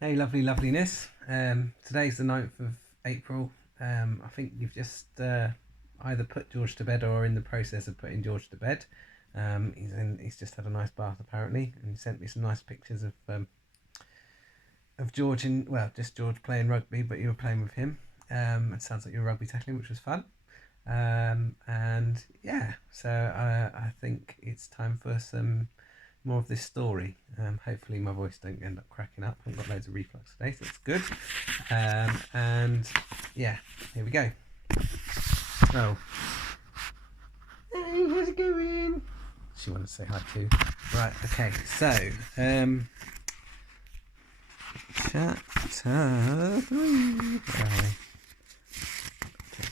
Hey, lovely loveliness. Today's the 9th of April. I think you've just either put George to bed or are in the process of putting George to bed. He's just had a nice bath apparently, and he sent me some nice pictures of George just George playing rugby, but you were playing with him. It sounds like you were rugby tackling, which was fun. And yeah, so I think it's time for some more of this story. Hopefully my voice don't end up cracking up. I've got loads of reflux today, so it's good. And yeah, here we go. Oh, hey, how's it going? She wanted to say hi too. Right, okay, so chapter 3. Where are we?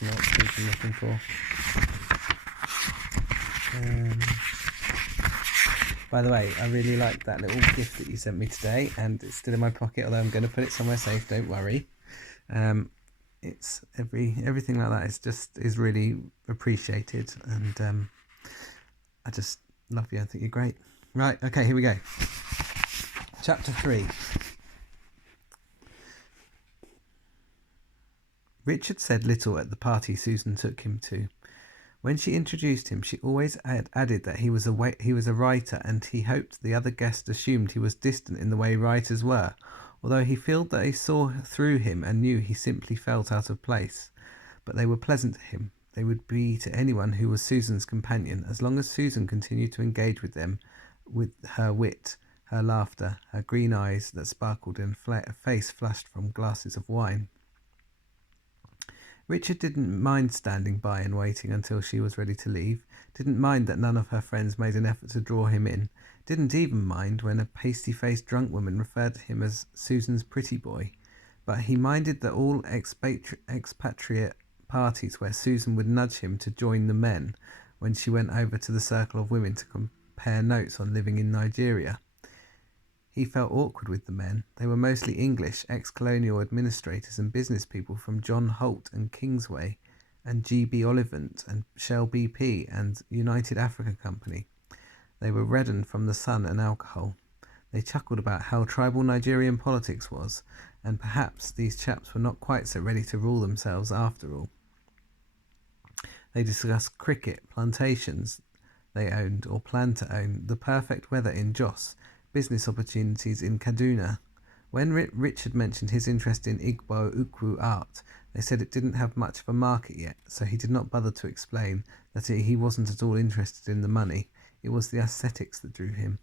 Not what I'm looking for. By the way, I really like that little gift that you sent me today, and it's still in my pocket, although I'm going to put it somewhere safe, don't worry. It's everything like that is really appreciated, and I just love you. I think you're great. Right, okay, here we go. Chapter 3. Richard said little at the party Susan took him to. When she introduced him, she always added that he was a writer, and he hoped the other guests assumed he was distant in the way writers were, although he felt that they saw through him and knew he simply felt out of place. But they were pleasant to him. They would be to anyone who was Susan's companion, as long as Susan continued to engage with them with her wit, her laughter, her green eyes that sparkled, and a face flushed from glasses of wine. Richard didn't mind standing by and waiting until she was ready to leave, didn't mind that none of her friends made an effort to draw him in, didn't even mind when a pasty-faced drunk woman referred to him as Susan's pretty boy, but he minded that all expatriate parties where Susan would nudge him to join the men when she went over to the circle of women to compare notes on living in Nigeria. He felt awkward with the men. They were mostly English, ex-colonial administrators and business people from John Holt and Kingsway and G.B. Oliphant and Shell BP and United Africa Company. They were reddened from the sun and alcohol. They chuckled about how tribal Nigerian politics was, and perhaps these chaps were not quite so ready to rule themselves after all. They discussed cricket, plantations they owned or planned to own, the perfect weather in Jos, business opportunities in Kaduna. When Richard mentioned his interest in Igbo Ukwu art, they said it didn't have much of a market yet, so he did not bother to explain that he wasn't at all interested in the money. It was the aesthetics that drew him.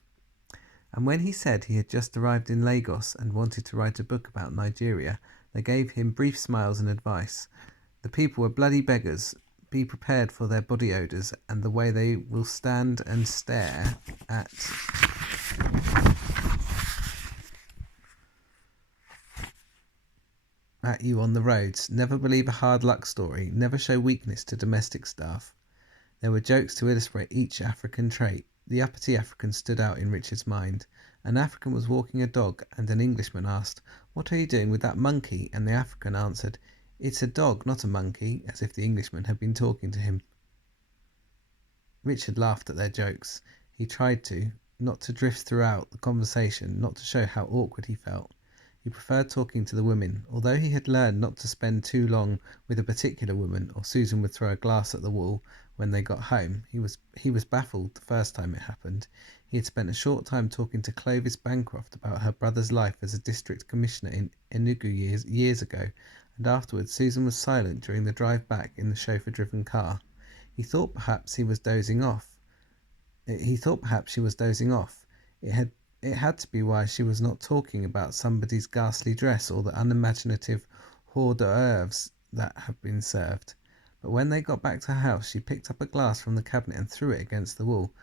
And when he said he had just arrived in Lagos and wanted to write a book about Nigeria, they gave him brief smiles and advice. The people were bloody beggars. Be prepared for their body odours and the way they will stand and stare at you on the roads. Never believe a hard luck story. Never show weakness to domestic staff. There were jokes to illustrate each African trait. The uppity African stood out in Richard's mind. An African was walking a dog, and an Englishman asked, "What are you doing with that monkey?" And the African answered, "It's a dog, not a monkey," as if the Englishman had been talking to him. Richard laughed at their jokes. He tried not to drift throughout the conversation, not to show how awkward he felt. He preferred talking to the women. Although he had learned not to spend too long with a particular woman, or Susan would throw a glass at the wall when they got home, he was baffled the first time it happened. He had spent a short time talking to Clovis Bancroft about her brother's life as a district commissioner in Enugu years ago, and afterwards Susan was silent during the drive back in the chauffeur-driven car. He thought perhaps she was dozing off. It had to be why she was not talking about somebody's ghastly dress or the unimaginative hors d'oeuvres that had been served. But when they got back to her house, she picked up a glass from the cabinet and threw it against the wall.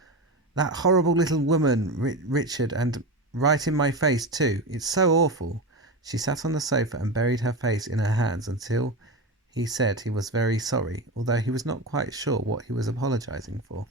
"That horrible little woman, Richard, and right in my face too. It's so awful." She sat on the sofa and buried her face in her hands until he said he was very sorry, although he was not quite sure what he was apologising for.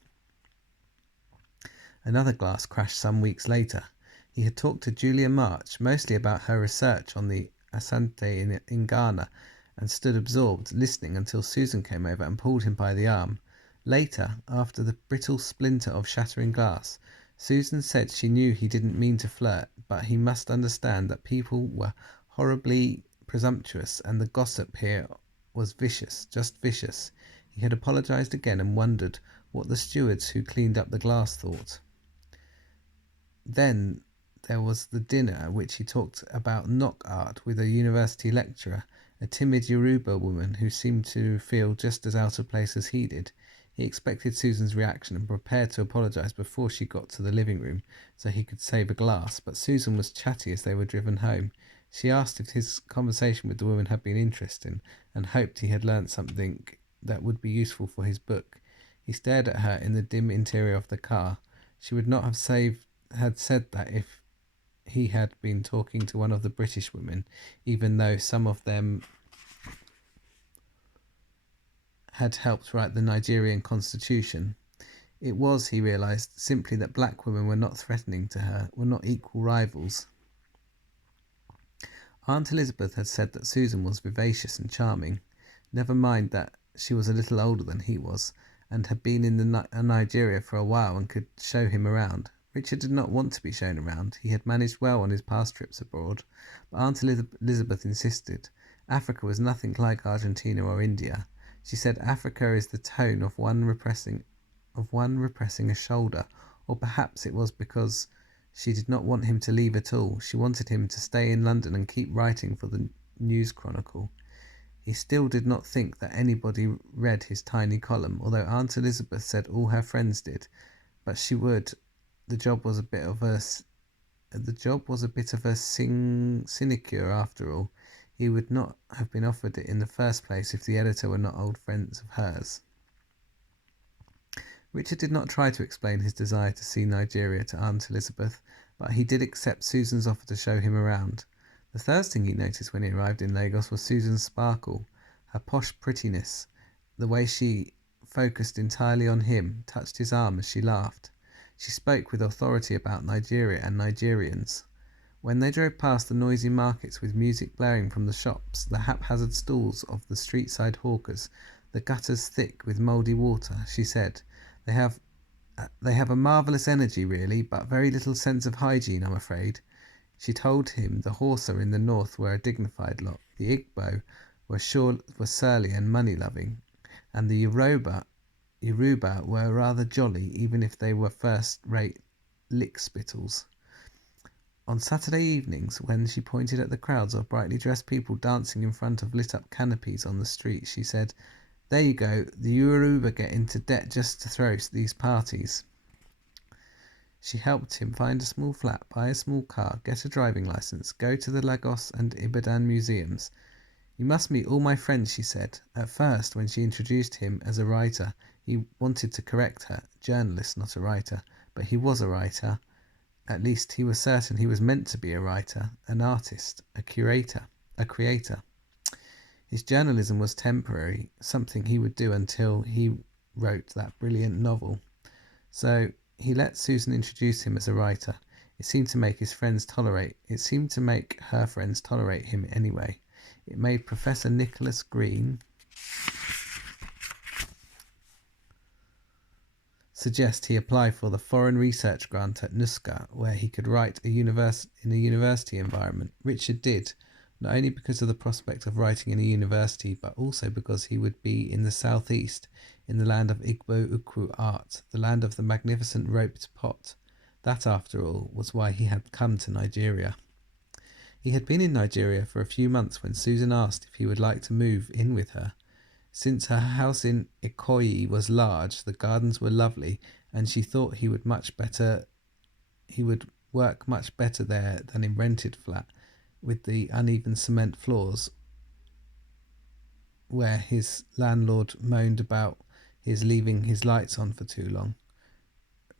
Another glass crashed some weeks later. He had talked to Julia March, mostly about her research on the Asante in Ghana, and stood absorbed, listening until Susan came over and pulled him by the arm. Later, after the brittle splinter of shattering glass, Susan said she knew he didn't mean to flirt, but he must understand that people were horribly presumptuous, and the gossip here was vicious, just vicious. He had apologized again and wondered what the stewards who cleaned up the glass thought. Then there was the dinner at which he talked about knock art with a university lecturer, a timid Yoruba woman who seemed to feel just as out of place as he did. He expected Susan's reaction and prepared to apologise before she got to the living room so he could save a glass, but Susan was chatty as they were driven home. She asked if his conversation with the woman had been interesting and hoped he had learnt something that would be useful for his book. He stared at her in the dim interior of the car. She would not have said that if he had been talking to one of the British women, even though some of them had helped write the Nigerian constitution. It was, he realised, simply that black women were not threatening to her, were not equal rivals. Aunt Elizabeth had said that Susan was vivacious and charming. Never mind that she was a little older than he was, and had been in Nigeria for a while and could show him around. Richard did not want to be shown around. He had managed well on his past trips abroad, but Aunt Elizabeth insisted. Africa was nothing like Argentina or India. She said Africa is the tone of one repressing a shoulder, or perhaps it was because she did not want him to leave at all. She wanted him to stay in London and keep writing for the News Chronicle. He still did not think that anybody read his tiny column, although Aunt Elizabeth said all her friends did, but she would. The job was a bit of a sinecure after all. He would not have been offered it in the first place if the editor were not old friends of hers. Richard did not try to explain his desire to see Nigeria to Aunt Elizabeth, but he did accept Susan's offer to show him around. The first thing he noticed when he arrived in Lagos was Susan's sparkle, her posh prettiness, the way she focused entirely on him, touched his arm as she laughed. She spoke with authority about Nigeria and Nigerians. When they drove past the noisy markets with music blaring from the shops, the haphazard stalls of the street-side hawkers, the gutters thick with mouldy water, she said, They have a marvellous energy, really, but very little sense of hygiene, I'm afraid. She told him the Hausa in the north were a dignified lot, the Igbo were surly and money-loving, and the Yoruba were rather jolly, even if they were first-rate lick-spittles. On Saturday evenings, when she pointed at the crowds of brightly dressed people dancing in front of lit-up canopies on the street, she said, "There you go, the Yoruba get into debt just to throw these parties." She helped him find a small flat, buy a small car, get a driving licence, go to the Lagos and Ibadan museums. "You must meet all my friends," she said. At first, when she introduced him as a writer, he wanted to correct her, journalist, not a writer, but he was a writer. At least he was certain he was meant to be a writer, an artist, a creator. His journalism was temporary, something he would do until he wrote that brilliant novel. So he let Susan introduce him as a writer. It seemed to make her friends tolerate him anyway. It made Professor Nicholas Green suggest he apply for the foreign research grant at NUSCA, where he could write in a university environment. Richard did, not only because of the prospect of writing in a university, but also because he would be in the southeast, in the land of Igbo Ukwu art, the land of the magnificent roped pot. That, after all, was why he had come to Nigeria. He had been in Nigeria for a few months when Susan asked if he would like to move in with her. Since her house in Ikoyi was large, the gardens were lovely, and she thought he would work much better there than in rented flat, with the uneven cement floors, where his landlord moaned about his leaving his lights on for too long.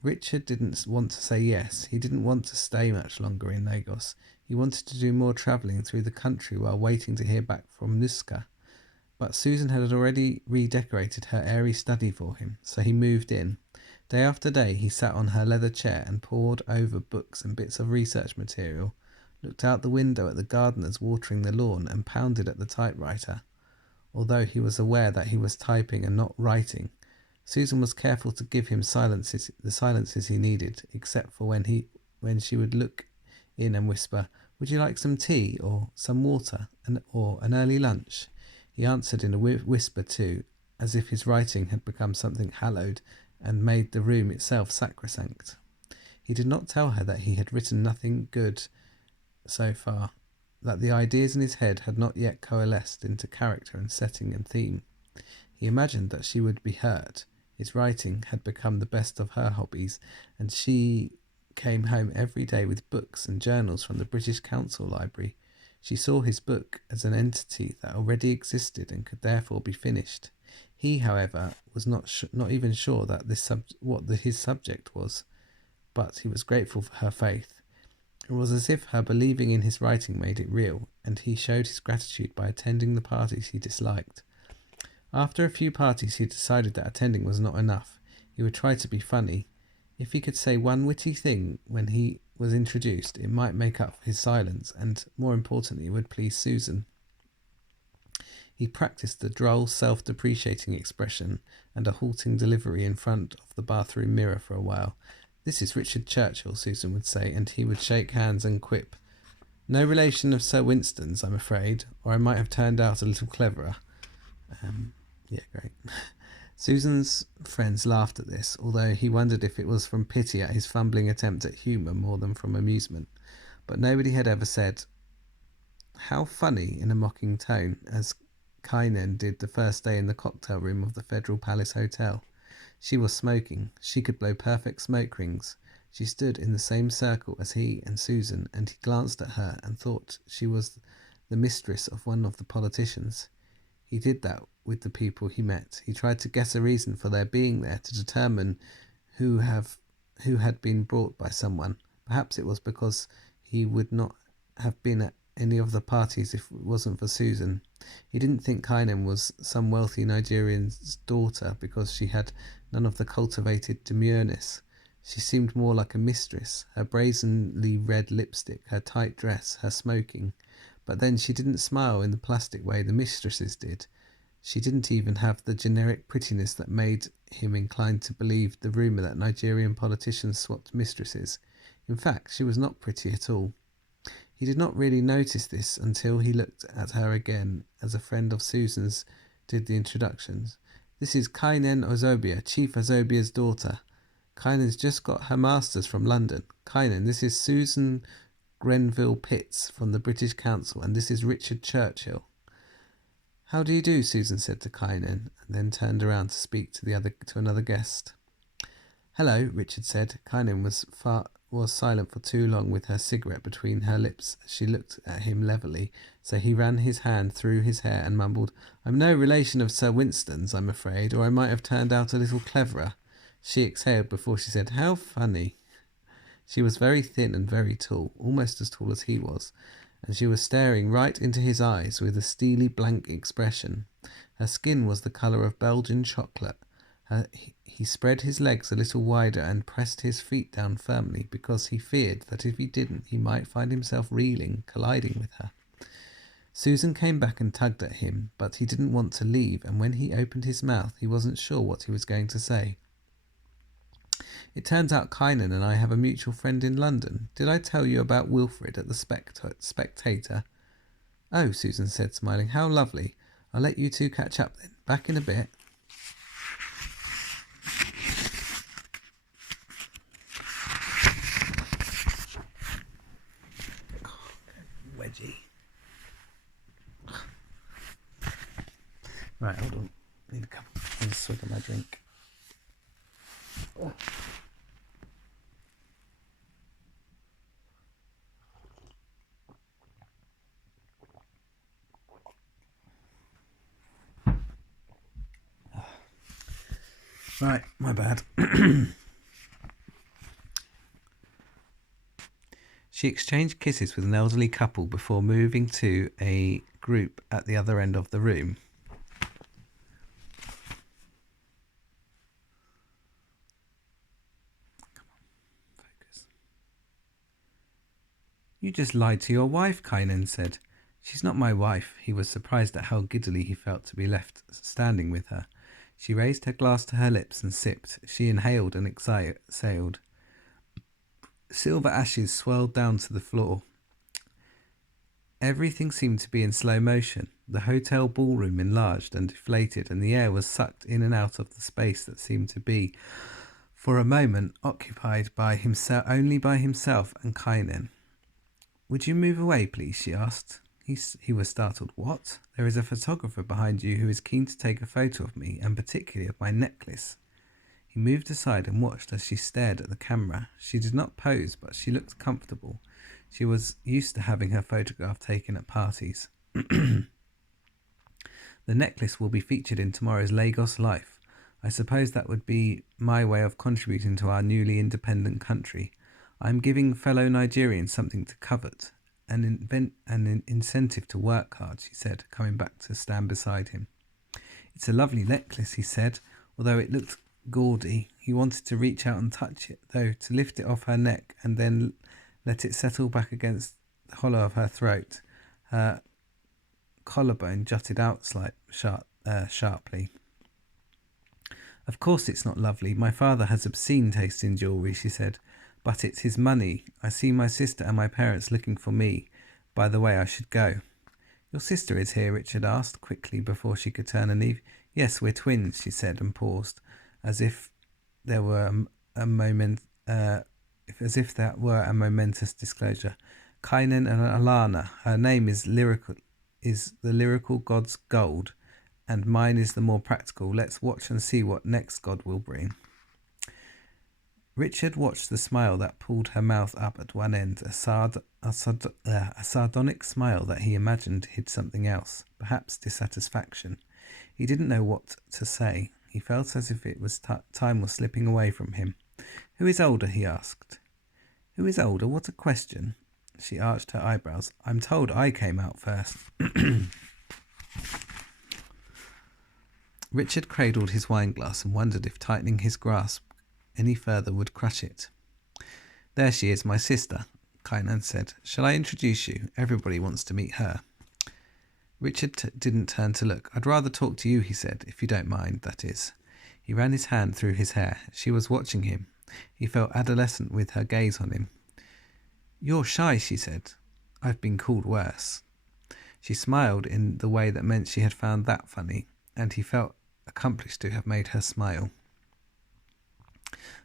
Richard didn't want to say yes. He didn't want to stay much longer in Lagos. He wanted to do more travelling through the country while waiting to hear back from NUSCA. But Susan had already redecorated her airy study for him, so he moved in. Day after day he sat on her leather chair and pored over books and bits of research material, looked out the window at the gardeners watering the lawn, and pounded at the typewriter. Although he was aware that he was typing and not writing, Susan was careful to give him the silences he needed, except for when she would look in and whisper, "Would you like some tea or some water or an early lunch?" He answered in a whisper too, as if his writing had become something hallowed and made the room itself sacrosanct. He did not tell her that he had written nothing good so far, that the ideas in his head had not yet coalesced into character and setting and theme. He imagined that she would be hurt. His writing had become the best of her hobbies, and she came home every day with books and journals from the British Council Library. She saw his book as an entity that already existed and could therefore be finished. He, however, was not even sure that his subject was, but he was grateful for her faith. It was as if her believing in his writing made it real, and he showed his gratitude by attending the parties he disliked. After a few parties, he decided that attending was not enough. He would try to be funny. If he could say one witty thing when he was introduced, it might make up for his silence, and, more importantly, it would please Susan. He practiced the droll, self-depreciating expression and a halting delivery in front of the bathroom mirror for a while. "This is Richard Churchill," Susan would say, and he would shake hands and quip, "No relation of Sir Winston's, I'm afraid, or I might have turned out a little cleverer." Yeah, great. Susan's friends laughed at this, although he wondered if it was from pity at his fumbling attempt at humour more than from amusement. But nobody had ever said, "How funny," in a mocking tone, as Kynan did the first day in the cocktail room of the Federal Palace Hotel. She was smoking. She could blow perfect smoke rings. She stood in the same circle as he and Susan, and he glanced at her and thought she was the mistress of one of the politicians. He did that with the people he met. He tried to guess a reason for their being there, to determine who had been brought by someone. Perhaps it was because he would not have been at any of the parties if it wasn't for Susan. He didn't think Kynan was some wealthy Nigerian's daughter because she had none of the cultivated demureness. She seemed more like a mistress, her brazenly red lipstick, her tight dress, her smoking. But then she didn't smile in the plastic way the mistresses did. She didn't even have the generic prettiness that made him inclined to believe the rumour that Nigerian politicians swapped mistresses. In fact, she was not pretty at all. He did not really notice this until he looked at her again as a friend of Susan's did the introductions. "This is Kynan Ozobia, Chief Ozobia's daughter. Kynan's just got her master's from London. Kynan, this is Susan Grenville Pitts from the British Council, and this is Richard Churchill." "How do you do?" Susan said to Kynan, and then turned around to speak to another guest. "Hello," Richard said. Kynan was silent for too long with her cigarette between her lips as she looked at him levelly, so he ran his hand through his hair and mumbled, "I'm no relation of Sir Winston's, I'm afraid, or I might have turned out a little cleverer." She exhaled before she said, "How funny." She was very thin and very tall, almost as tall as he was, and she was staring right into his eyes with a steely blank expression. Her skin was the colour of Belgian chocolate. He spread his legs a little wider and pressed his feet down firmly because he feared that if he didn't he might find himself reeling, colliding with her. Susan came back and tugged at him, but he didn't want to leave, and when he opened his mouth he wasn't sure what he was going to say. "It turns out Kynan and I have a mutual friend in London. Did I tell you about Wilfred at the Spectator?" "Oh," Susan said, smiling, "how lovely. I'll let you two catch up then. Back in a bit." Wedgie. Right, hold on. Need a swig of my drink. Oh. Right, my bad. She exchanged kisses with an elderly couple before moving to a group at the other end of the room. Come on, focus. "You just lied to your wife," Kynan said. "She's not my wife." He was surprised at how giddily he felt to be left standing with her. She raised her glass to her lips and sipped. She inhaled and exhaled. Silver ashes swirled down to the floor. Everything seemed to be in slow motion. The hotel ballroom enlarged and deflated, and the air was sucked in and out of the space that seemed to be, for a moment, occupied by himself, only by himself and Kynan. "Would you move away, please?" she asked. He was startled. "What? There is a photographer behind you who is keen to take a photo of me, and particularly of my necklace." He moved aside and watched as she stared at the camera. She did not pose, but she looked comfortable. She was used to having her photograph taken at parties. "The necklace will be featured in tomorrow's Lagos Life. I suppose that would be my way of contributing to our newly independent country. I am giving fellow Nigerians something to covet, an incentive to work hard," she said, coming back to stand beside him. "It's a lovely necklace," he said, although it looked gaudy. He wanted to reach out and touch it, though, to lift it off her neck and then let it settle back against the hollow of her throat. Her collarbone jutted out sharply. "Of course it's not lovely. My father has obscene taste in jewellery," she said. "But it's his money. I see my sister and my parents looking for me. By the way, I should go." "Your sister is here?" Richard asked quickly before she could turn and leave. "Yes, we're twins," she said, and paused, as if there were a moment, as if that were a momentous disclosure. "Kynan and Alana. Her name is the lyrical god's gold, and mine is the more practical. Let's watch and see what next god will bring." Richard watched the smile that pulled her mouth up at one end, a sardonic smile that he imagined hid something else, perhaps dissatisfaction. He didn't know what to say. He felt as if it was time was slipping away from him. "Who is older?" he asked. "Who is older? What a question." She arched her eyebrows. "I'm told I came out first." Richard cradled his wineglass and wondered if tightening his grasp any further would crush it. "There she is, my sister," Kynan said. "Shall I introduce you? Everybody wants to meet her." Richard didn't turn to look. "I'd rather talk to you," he said, "if you don't mind, that is." He ran his hand through his hair. She was watching him. He felt adolescent with her gaze on him. "You're shy," she said. "I've been called worse." She smiled in the way that meant she had found that funny, and he felt accomplished to have made her smile.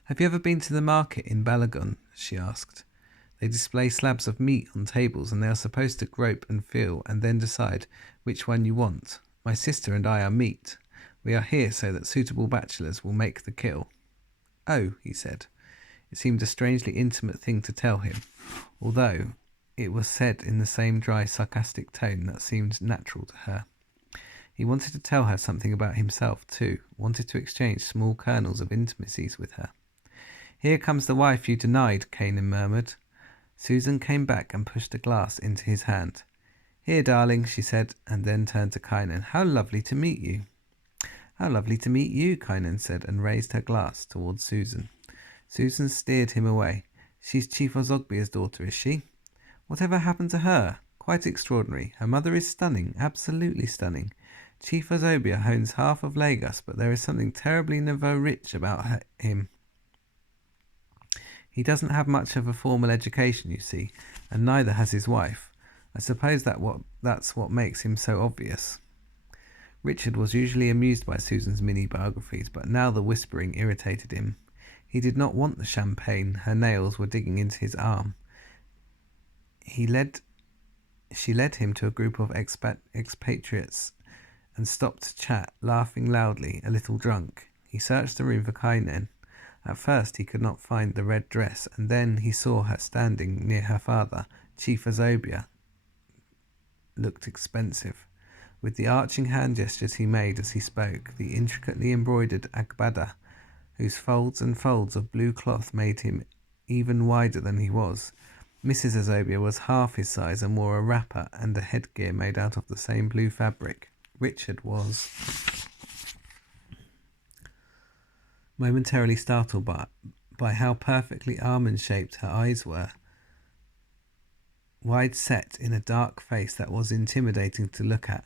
"Have you ever been to the market in Balagon?" she asked. "They display slabs of meat on tables, and they are supposed to grope and feel and then decide which one you want. My sister and I are meat. We are here so that suitable bachelors will make the kill." "Oh," he said. It seemed a strangely intimate thing to tell him, although it was said in the same dry, sarcastic tone that seemed natural to her. He wanted to tell her something about himself, too, wanted to exchange small kernels of intimacies with her. "Here comes the wife you denied," Kynan murmured. Susan came back and pushed a glass into his hand. "Here, darling," she said, and then turned to Kynan. "How lovely to meet you." "How lovely to meet you," Kynan said, and raised her glass towards Susan. Susan steered him away. "She's Chief Ozogbia's daughter, is she? Whatever happened to her? Quite extraordinary. Her mother is stunning, absolutely stunning. Chief Ozobia owns half of Lagos, but there is something terribly nouveau rich about him. He doesn't have much of a formal education, you see, and neither has his wife. I suppose that's what makes him so obvious." Richard was usually amused by Susan's mini-biographies, but now the whispering irritated him. He did not want the champagne. Her nails were digging into his arm. She led him to a group of expatriates and stopped to chat, laughing loudly, a little drunk. He searched the room for Kynan. At first he could not find the red dress, and then he saw her standing near her father. Chief Ozobia looked expensive. With the arching hand gestures he made as he spoke, the intricately embroidered agbada, whose folds and folds of blue cloth made him even wider than he was. Mrs. Ozobia was half his size and wore a wrapper and a headgear made out of the same blue fabric. Richard was momentarily startled by how perfectly almond-shaped her eyes were, wide set in a dark face that was intimidating to look at.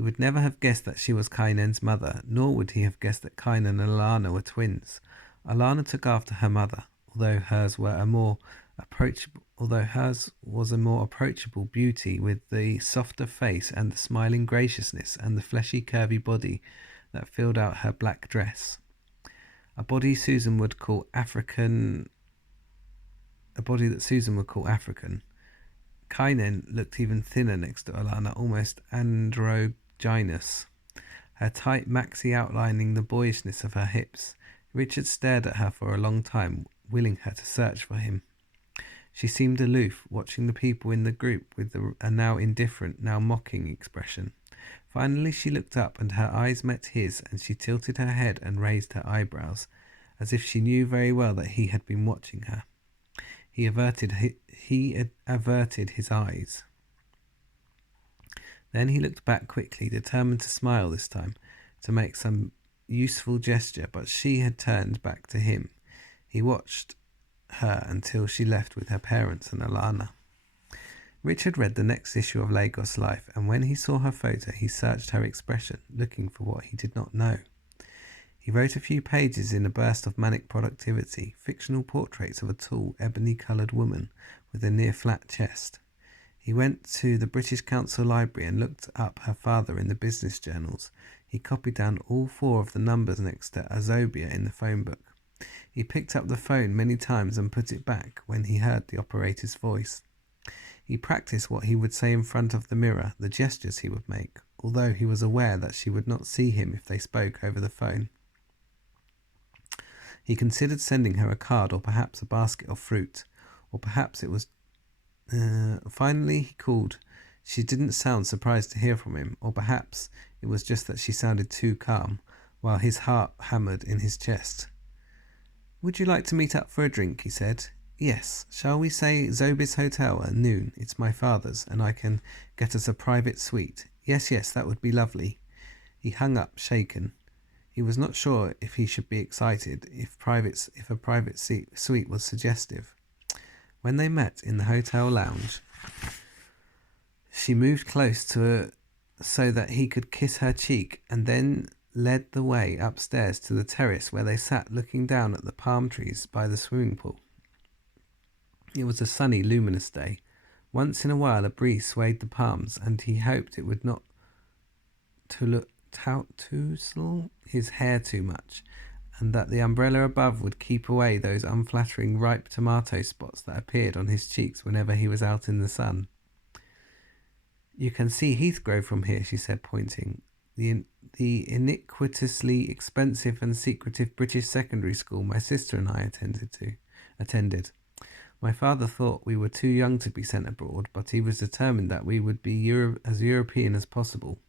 He would never have guessed that she was Kainen's mother, nor would he have guessed that Kainen and Alana were twins. Alana took after her mother, although hers was a more approachable beauty, with the softer face and the smiling graciousness and the fleshy curvy body that filled out her black dress. A body that Susan would call African. Kainen looked even thinner next to Alana, almost androgynous, her tight maxi outlining the boyishness of her hips. Richard stared at her for a long time, willing her to search for him. She seemed aloof, watching the people in the group with a now indifferent, now mocking expression. Finally she looked up, and her eyes met his, and she tilted her head and raised her eyebrows, as if she knew very well that he had been watching her. He averted his eyes. Then he looked back quickly, determined to smile this time, to make some useful gesture, but she had turned back to him. He watched her until she left with her parents and Alana. Richard read the next issue of Lagos Life, and when he saw her photo, he searched her expression, looking for what he did not know. He wrote a few pages in a burst of manic productivity, fictional portraits of a tall, ebony-coloured woman with a near-flat chest. He went to the British Council Library and looked up her father in the business journals. He copied down all 4 of the numbers next to Azobia in the phone book. He picked up the phone many times and put it back when he heard the operator's voice. He practiced what he would say in front of the mirror, the gestures he would make, although he was aware that she would not see him if they spoke over the phone. He considered sending her a card, or perhaps a basket of fruit, or perhaps it was... Finally he called. She didn't sound surprised to hear from him, or perhaps it was just that she sounded too calm, while his heart hammered in his chest. "Would you like to meet up for a drink?" he said. "Yes. Shall we say Zobis Hotel at noon? It's my father's, and I can get us a private suite." Yes, that would be lovely." He hung up, shaken. He was not sure if he should be excited, if a private suite was suggestive. When they met in the hotel lounge, she moved close to her so that he could kiss her cheek, and then led the way upstairs to the terrace where they sat looking down at the palm trees by the swimming pool. It was a sunny, luminous day. Once in a while a breeze swayed the palms, and he hoped it would not tousle his hair too much, and that the umbrella above would keep away those unflattering ripe tomato spots that appeared on his cheeks whenever he was out in the sun. "You can see Heathgrove from here," she said, pointing. The iniquitously expensive and secretive British secondary school my sister and I attended. My father thought we were too young to be sent abroad, but he was determined that we would be as European as possible.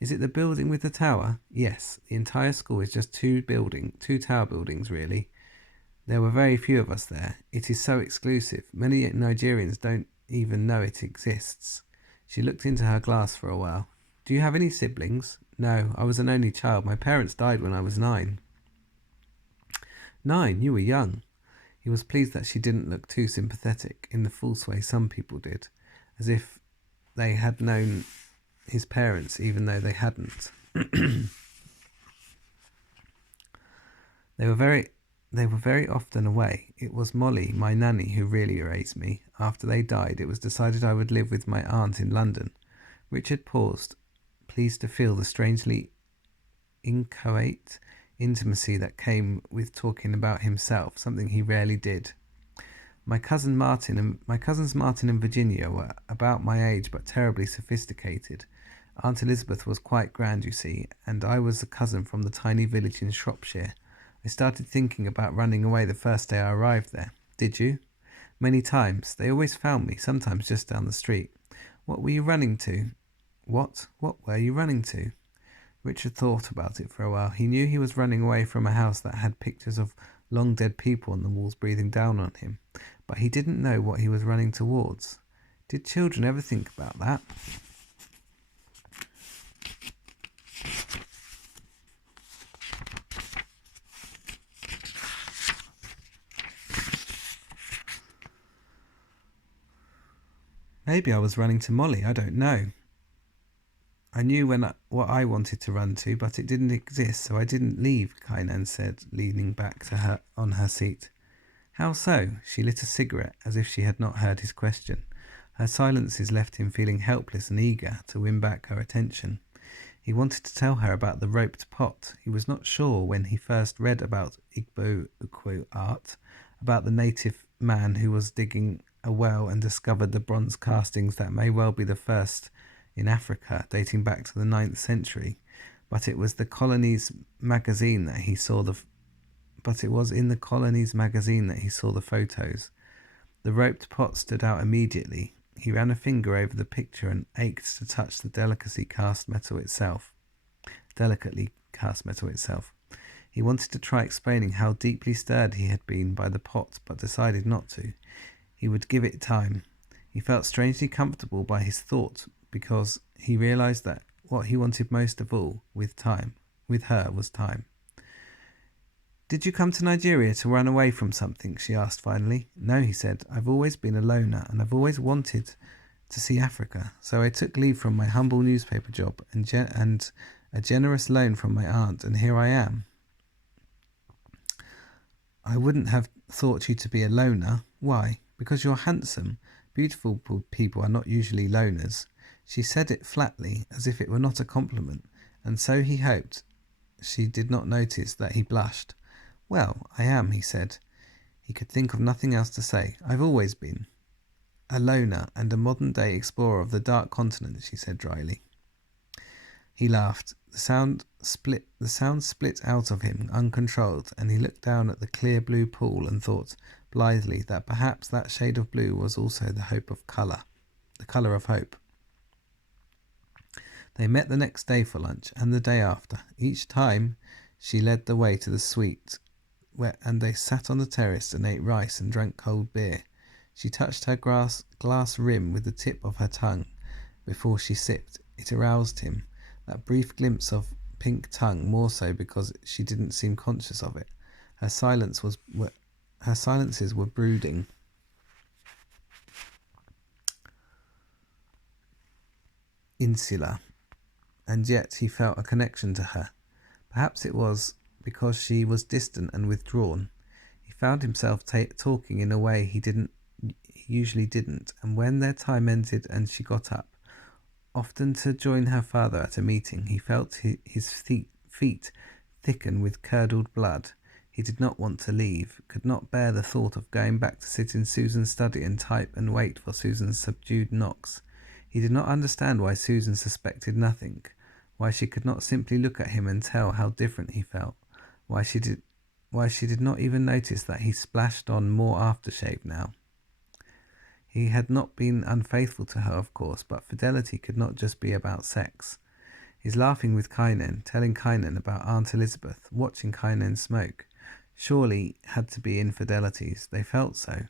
"Is it the building with the tower?" "Yes, the entire school is just 2 tower buildings, really. There were very few of us there. It is so exclusive. Many Nigerians don't even know it exists." She looked into her glass for a while. "Do you have any siblings?" "No, I was an only child. My parents died when I was 9. 9? You were young." He was pleased that she didn't look too sympathetic, in the false way some people did, as if they had known his parents even though they hadn't. They were very often away. It was Molly, my nanny, who really raised me. After they died, it was decided I would live with my aunt in London. Richard paused, pleased to feel the strangely inchoate intimacy that came with talking about himself, something he rarely did. My cousins Martin and Virginia were about my age but terribly sophisticated. Aunt Elizabeth was quite grand, you see, and I was a cousin from the tiny village in Shropshire. I started thinking about running away the first day I arrived there. Did you? Many times. They always found me, sometimes just down the street. What were you running to? What were you running to? Richard thought about it for a while. He knew he was running away from a house that had pictures of long dead people on the walls breathing down on him, but he didn't know what he was running towards. Did children ever think about that? Maybe I was running to Molly, I don't know. I knew what I wanted to run to, but it didn't exist, so I didn't leave, Kainan said, leaning back to her on her seat. How so? She lit a cigarette, as if she had not heard his question. Her silences left him feeling helpless and eager to win back her attention. He wanted to tell her about the roped pot. He was not sure when he first read about Igbo Ukwu art, about the native man who was digging a well and discovered the bronze castings that may well be the first in Africa, dating back to the 9th century. But it was in the colony's magazine that he saw the photos. The roped pot stood out immediately. He ran a finger over the picture and ached to touch the delicately cast metal itself. He wanted to try explaining how deeply stirred he had been by the pot, but decided not to. He would give it time. He felt strangely comfortable by his thought, because he realized that what he wanted most of all with her was time. Did you come to Nigeria to run away from something? She asked finally. No, he said. I've always been a loner and I've always wanted to see Africa. So I took leave from my humble newspaper job and a generous loan from my aunt, and here I am. I wouldn't have thought you to be a loner. Why? Because you're handsome. Beautiful people are not usually loners. She said it flatly, as if it were not a compliment, and so he hoped she did not notice that he blushed. Well, I am, he said. He could think of nothing else to say. I've always been a loner and a modern-day explorer of the dark continent, she said dryly. He laughed. The sound split out of him, uncontrolled, and he looked down at the clear blue pool and thought blithely that perhaps that shade of blue was also the colour of hope. They met the next day for lunch, and the day after. Each time she led the way to the suite, and they sat on the terrace and ate rice and drank cold beer. She touched her glass rim with the tip of her tongue before she sipped. It aroused him, that brief glimpse of pink tongue, more so because she didn't seem conscious of it. Her silences were brooding. Insular, and yet he felt a connection to her. Perhaps it was because she was distant and withdrawn. He found himself talking in a way he usually didn't, and when their time ended and she got up, often to join her father at a meeting, he felt his feet thicken with curdled blood. He did not want to leave, could not bear the thought of going back to sit in Susan's study and type and wait for Susan's subdued knocks. He did not understand why Susan suspected nothing, why she could not simply look at him and tell how different he felt, why she did not even notice that he splashed on more aftershave now. He had not been unfaithful to her, of course, but fidelity could not just be about sex. His laughing with Kainan, telling Kainan about Aunt Elizabeth, watching Kainan smoke, surely had to be infidelities. They felt so.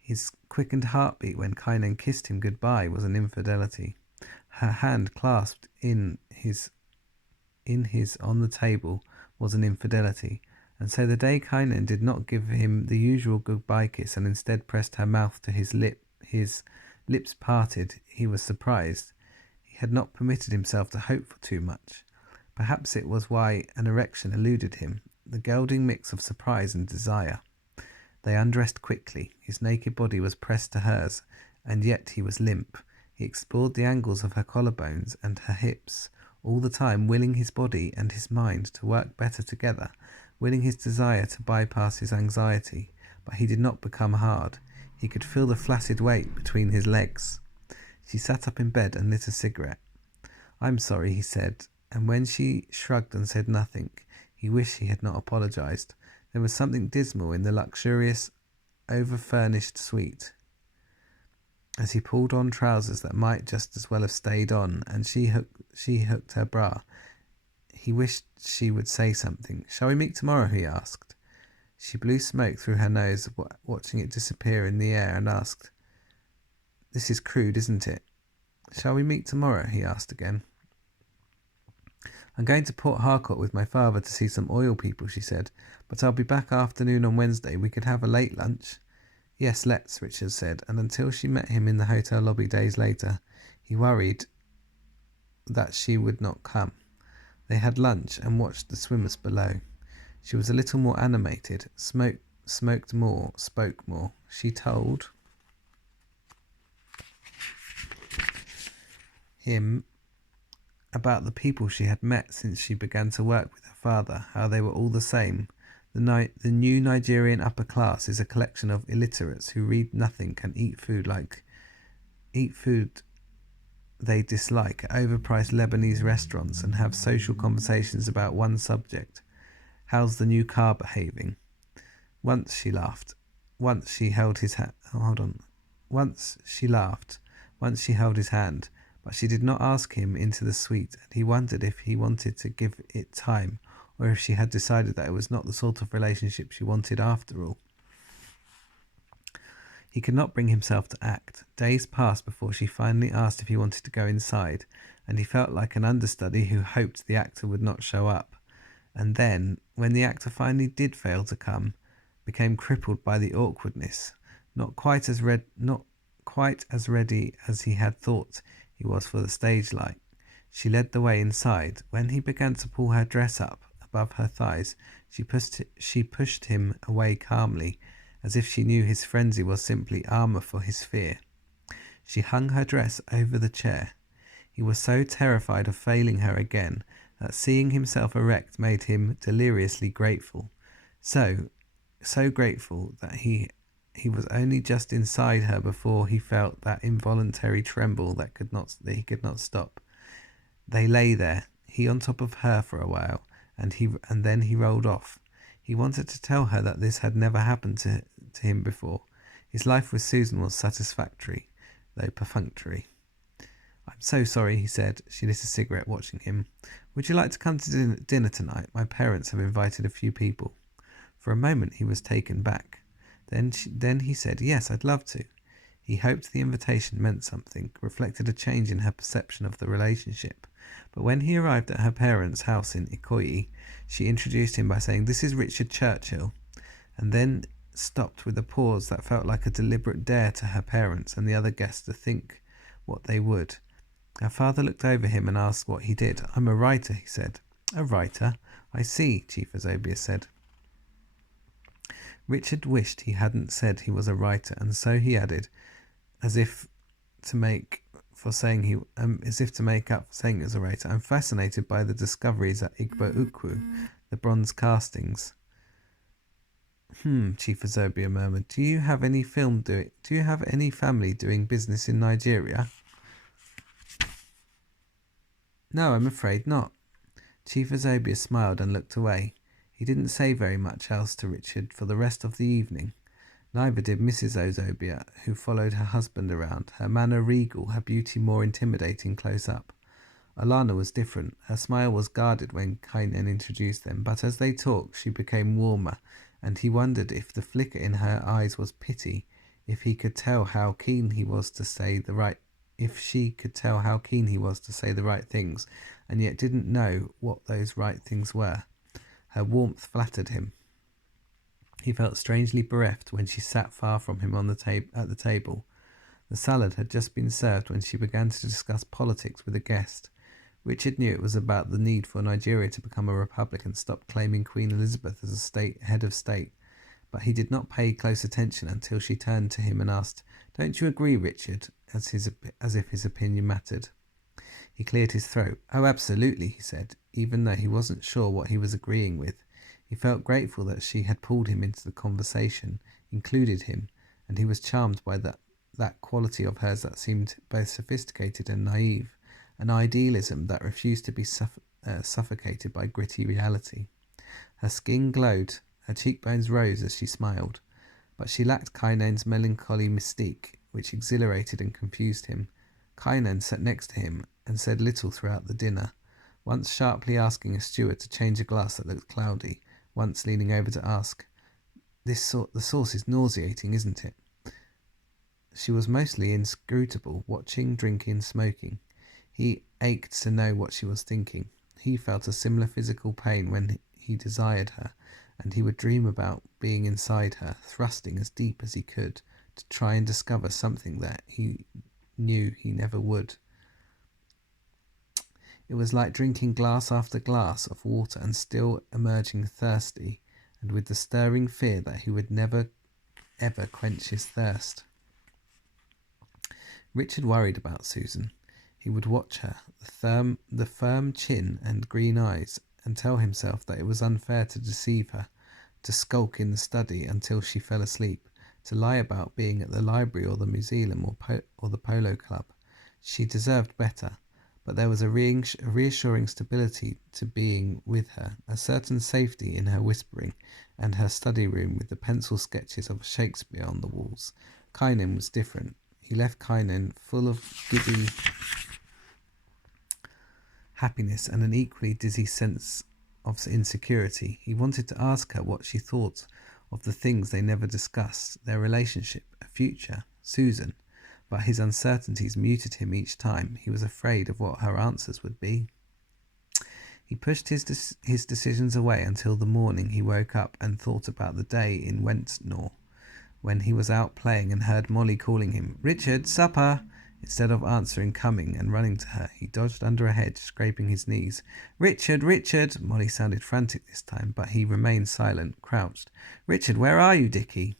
His quickened heartbeat when Kainan kissed him goodbye was an infidelity. Her hand clasped in his on the table was an infidelity, and so the day Kainan did not give him the usual goodbye kiss and instead pressed her mouth to his lips parted, he was surprised. He had not permitted himself to hope for too much. Perhaps it was why an erection eluded him, the gelding mix of surprise and desire. They undressed quickly. His naked body was pressed to hers, and yet he was limp. He explored the angles of her collarbones and her hips, all the time willing his body and his mind to work better together, willing his desire to bypass his anxiety, but he did not become hard. He could feel the flaccid weight between his legs. She sat up in bed and lit a cigarette. "I'm sorry," he said, and when she shrugged and said nothing, he wished he had not apologized. There was something dismal in the luxurious, over-furnished suite. As he pulled on trousers that might just as well have stayed on, and she hooked her bra, he wished she would say something. "Shall we meet tomorrow?" he asked. She blew smoke through her nose, watching it disappear in the air, and asked, "This is crude, isn't it?" "Shall we meet tomorrow?" he asked again. "I'm going to Port Harcourt with my father to see some oil people," she said, "but I'll be back afternoon on Wednesday. We could have a late lunch." "Yes, let's," Richard said, and until she met him in the hotel lobby days later, he worried that she would not come. They had lunch and watched the swimmers below. She was a little more animated, smoked more, spoke more. She told him about the people she had met since she began to work with her father, how they were all the same. The new Nigerian upper class is a collection of illiterates who read nothing and eat food they dislike at overpriced Lebanese restaurants and have social conversations about one subject. How's the new car behaving? Once she laughed. Once she held his hand. Oh, hold on. Once she laughed. Once she held his hand. But she did not ask him into the suite, and he wondered if he wanted to give it time, or if she had decided that it was not the sort of relationship she wanted after all. He could not bring himself to act. Days passed before she finally asked if he wanted to go inside, and he felt like an understudy who hoped the actor would not show up. And then, when the actor finally did fail to come, became crippled by the awkwardness, not quite as ready as he had thought he was for the stage light. She led the way inside. When he began to pull her dress up above her thighs, she pushed him away calmly, as if she knew his frenzy was simply armour for his fear. She hung her dress over the chair. He was so terrified of failing her again that seeing himself erect made him deliriously grateful. So grateful that he was only just inside her before he felt that involuntary tremble that he could not stop. They lay there, he on top of her for a while, and then he rolled off. He wanted to tell her that this had never happened to him before. His life with Susan was satisfactory, though perfunctory. "I'm so sorry," he said. She lit a cigarette, watching him. "Would you like to come to dinner tonight? My parents have invited a few people." For a moment he was taken back. Then he said, "Yes, I'd love to." He hoped the invitation meant something, reflected a change in her perception of the relationship. But when he arrived at her parents' house in Ikoyi, she introduced him by saying, "This is Richard Churchill," and then stopped with a pause that felt like a deliberate dare to her parents and the other guests to think what they would. Her father looked over him and asked what he did. "I'm a writer," he said. "A writer? I see," Chief Azobia said. Richard wished he hadn't said he was a writer, and so he added, as if to make up for saying he was a writer, "I'm fascinated by the discoveries at Igbo Ukwu, the bronze castings." Chief Azobia murmured. Do you have any family doing business in Nigeria?" "No, I'm afraid not." Chief Azobia smiled and looked away. He didn't say very much else to Richard for the rest of the evening. Neither did Mrs. Azobia, who followed her husband around, her manner regal, her beauty more intimidating close up. Alana was different. Her smile was guarded when Kynan introduced them, but as they talked she became warmer, and he wondered if the flicker in her eyes was pity, if she could tell how keen he was to say the right things, and yet didn't know what those right things were. Her warmth flattered him. He felt strangely bereft when she sat far from him at the table. The salad had just been served when she began to discuss politics with a guest. Richard knew it was about the need for Nigeria to become a republic and stop claiming Queen Elizabeth as head of state, but he did not pay close attention until she turned to him and asked, "Don't you agree, Richard?" as if his opinion mattered. He cleared his throat. "Oh, absolutely," he said, even though he wasn't sure what he was agreeing with. He felt grateful that she had pulled him into the conversation, included him, and he was charmed by that quality of hers that seemed both sophisticated and naive, an idealism that refused to be suffocated by gritty reality. Her skin glowed, her cheekbones rose as she smiled, but she lacked Kynan's melancholy mystique, which exhilarated and confused him. Kynan sat next to him and said little throughout the dinner, once sharply asking a steward to change a glass that looked cloudy, once leaning over to ask, the sauce is nauseating, isn't it?" She was mostly inscrutable, watching, drinking, smoking. He ached to know what she was thinking. He felt a similar physical pain when he desired her, and he would dream about being inside her, thrusting as deep as he could, to try and discover something that he knew he never would. It was like drinking glass after glass of water and still emerging thirsty, and with the stirring fear that he would never ever quench his thirst. Richard worried about Susan. He would watch her, the firm chin and green eyes, and tell himself that it was unfair to deceive her, to skulk in the study until she fell asleep, to lie about being at the library or the museum or the polo club. She deserved better, but there was a reassuring stability to being with her, a certain safety in her whispering, and her study room with the pencil sketches of Shakespeare on the walls. Kynan was different. He left Kynan full of giddy happiness and an equally dizzy sense of insecurity. He wanted to ask her what she thought of the things they never discussed, their relationship, a future, Susan, but his uncertainties muted him each time. He was afraid of what her answers would be. He pushed his decisions away until the morning he woke up and thought about the day in Wentnor, when he was out playing and heard Molly calling him, "Richard, supper!" Instead of answering, coming and running to her, he dodged under a hedge, scraping his knees. "Richard, Richard!" Molly sounded frantic this time, but he remained silent, crouched. "Richard, where are you, Dickie?"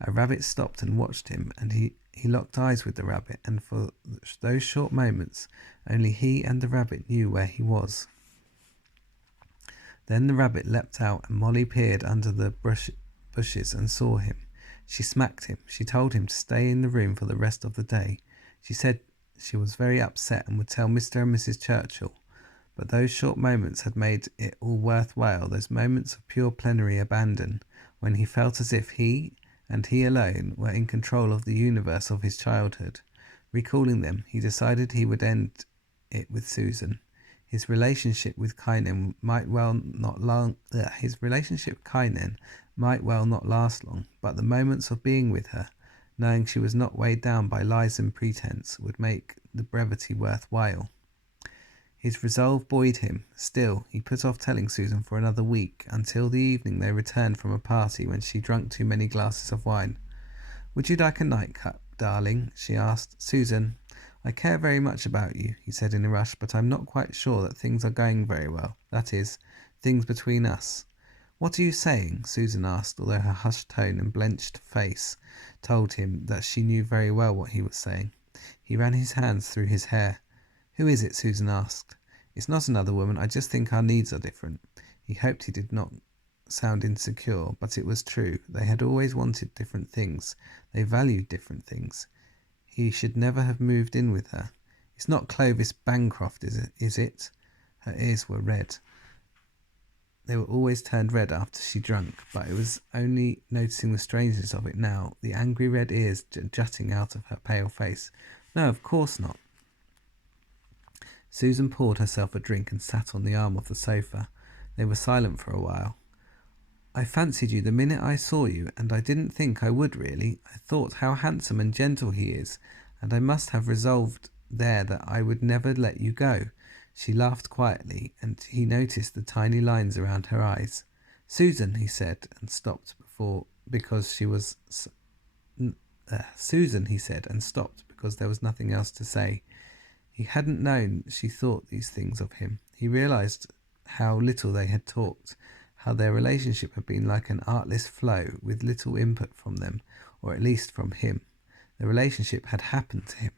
A rabbit stopped and watched him, and he locked eyes with the rabbit, and for those short moments only he and the rabbit knew where he was. Then the rabbit leapt out, and Molly peered under the bushes and saw him. She smacked him. She told him to stay in the room for the rest of the day. She said she was very upset and would tell Mr. and Mrs. Churchill. But those short moments had made it all worthwhile, those moments of pure plenary abandon, when he felt as if he, and he alone, were in control of the universe of his childhood. Recalling them, he decided he would end it with Susan. His relationship with Kynan might well not last long, but the moments of being with her, knowing she was not weighed down by lies and pretense, would make the brevity worthwhile. His resolve buoyed him. Still, he put off telling Susan for another week, until the evening they returned from a party when she drank too many glasses of wine. "Would you like a nightcap, darling?" she asked. "Susan, I care very much about you," he said in a rush, "but I'm not quite sure that things are going very well. That is, things between us." "What are you saying?" Susan asked, although her hushed tone and blenched face told him that she knew very well what he was saying. He ran his hands through his hair. "Who is it?" Susan asked. "It's not another woman. I just think our needs are different." He hoped he did not sound insecure, but it was true. They had always wanted different things. They valued different things. He should never have moved in with her. "It's not Clovis Bancroft, is it?" Her ears were red. They were always turned red after she drank, but it was only noticing the strangeness of it now, the angry red ears jutting out of her pale face. "No, of course not." Susan poured herself a drink and sat on the arm of the sofa. They were silent for a while. "I fancied you the minute I saw you, and I didn't think I would really. I thought how handsome and gentle he is, and I must have resolved there that I would never let you go." She laughed quietly, and he noticed the tiny lines around her eyes. "Susan," he said, and stopped because there was nothing else to say. He hadn't known she thought these things of him. He realized how little they had talked, how their relationship had been like an artless flow with little input from them, or at least from him. The relationship had happened to him.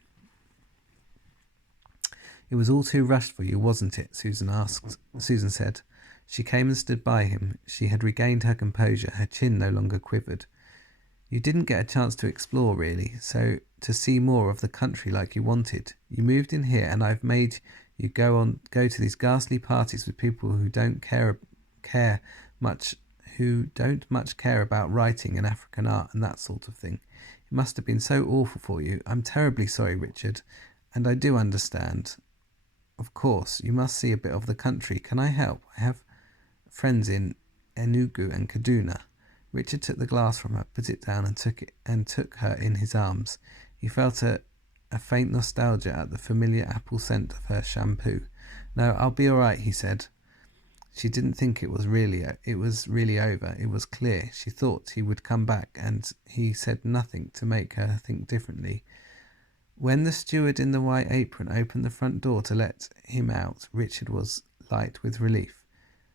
"It was all too rushed for you, wasn't it?" Susan said. She came and stood by him. She had regained her composure. Her chin no longer quivered. "You didn't get a chance to explore, really, so to see more of the country like you wanted. You moved in here, and I've made you go to these ghastly parties with people who don't much care about writing and African art and that sort of thing. It must have been so awful for you. I'm terribly sorry, Richard, and I do understand. Of course, you must see a bit of the country. Can I help? I have friends in Enugu and Kaduna." Richard took the glass from her, put it down, and took her in his arms. He felt a faint nostalgia at the familiar apple scent of her shampoo. "No, I'll be all right," he said. She didn't think it was really over. It was clear. She thought he would come back, and he said nothing to make her think differently. When the steward in the white apron opened the front door to let him out, Richard was light with relief.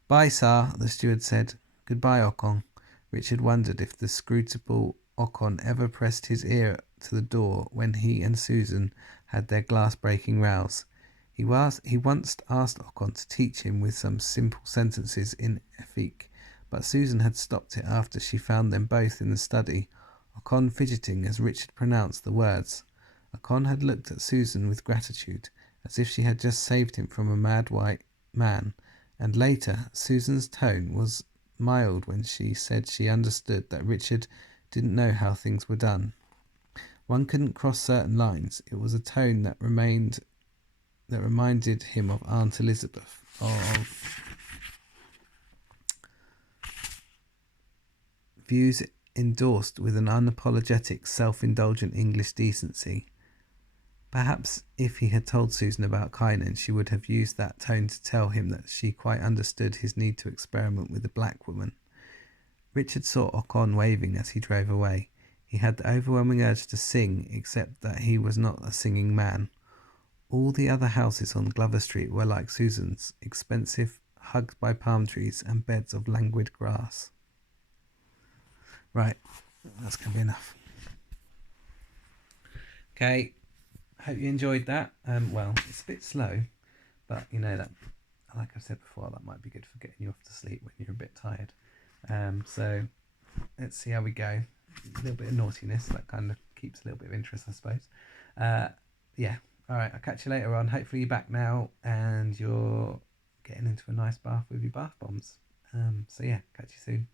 "Bye, sir," the steward said. "Goodbye, Ockon." Richard wondered if the scrutable Ockon ever pressed his ear to the door when he and Susan had their glass-breaking rows. He once asked Ockon to teach him with some simple sentences in Efik, but Susan had stopped it after she found them both in the study, Ockon fidgeting as Richard pronounced the words. Ockon had looked at Susan with gratitude, as if she had just saved him from a mad white man, and later Susan's tone was mild when she said she understood that Richard didn't know how things were done. One couldn't cross certain lines. It was a tone that reminded him of Aunt Elizabeth, of views endorsed with an unapologetic, self-indulgent English decency. Perhaps if he had told Susan about Kynan, she would have used that tone to tell him that she quite understood his need to experiment with a black woman. Richard saw Ockon waving as he drove away. He had the overwhelming urge to sing, except that he was not a singing man. All the other houses on Glover Street were like Susan's, expensive, hugged by palm trees and beds of languid grass. Right, that's going to be enough. Okay, hope you enjoyed that. Well, it's a bit slow, but you know that, like I said before, that might be good for getting you off to sleep when you're a bit tired. So let's see how we go. A little bit of naughtiness, that kind of keeps a little bit of interest, I suppose. Yeah, all right, I'll catch you later on. Hopefully you're back now and you're getting into a nice bath with your bath bombs. So yeah, catch you soon.